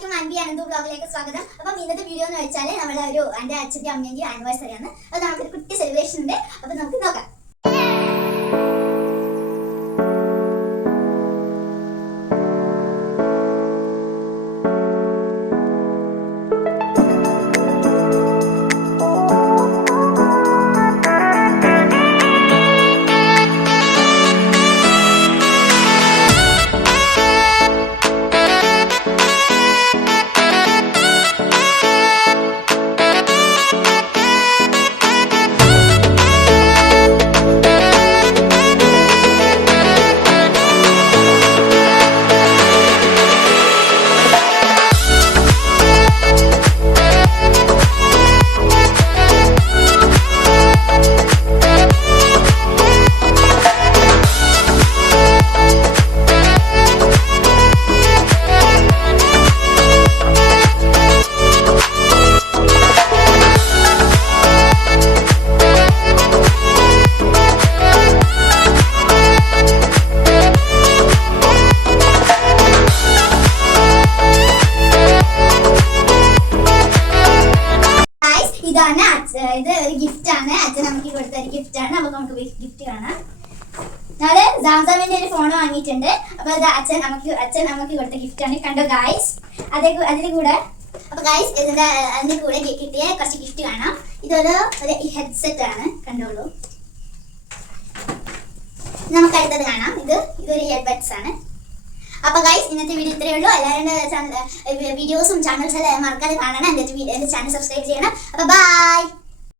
എല്ലാവർക്കും അൻവി അനന്തു ബ്ലോഗിലേക്ക് സ്വാഗതം. അപ്പം ഇന്നത്തെ വീഡിയോ എന്ന് വെച്ചാൽ നമ്മുടെ എൻ്റെ അച്ഛൻ്റെ അമ്മേൻ്റെ ആനിവേഴ്സറി ആണ്. അത് നമുക്കൊരു കുട്ടി സെലിബ്രേഷൻ ഉണ്ട്. അപ്പം നമുക്ക് നോക്കാം. ഇത് ഒരു ഗിഫ്റ്റ് ആണ്. അച്ഛൻ നമുക്ക് കൊടുത്ത ഒരു ഗിഫ്റ്റ് ആണ്. അപ്പൊ നമുക്ക് ഗിഫ്റ്റ് കാണാം. നാളെ സാംസങ്ങിന്റെ ഒരു ഫോൺ വാങ്ങിയിട്ടുണ്ട്. അപ്പൊ അത് അച്ഛൻ നമുക്ക് കൊടുത്ത ഗിഫ്റ്റ് ആണ്. കണ്ടോ ഗായ്സ്, അതിന് കൂടെ അപ്പൊ ഗായ്സ് അതിന്റെ കൂടെ കിട്ടിയ കുറച്ച് ഗിഫ്റ്റ് കാണാം. ഇതൊരു ഹെഡ്സെറ്റ് ആണ്, കണ്ടോളൂ. നമുക്ക് അടുത്തത് കാണാം. ഇതൊരു ഇയർബഡ്സ് ആണ്. അപ്പൊ ഗൈസ്, ഇന്നത്തെ വീഡിയോ ഇത്രയേ ഉള്ളൂ. എല്ലാവരുടെ വീഡിയോസും ചാനൽസ് എല്ലാം മറക്കാതെ കാണണം. എന്റെ ചാനൽ സബ്സ്ക്രൈബ് ചെയ്യണം. അപ്പൊ ബൈ.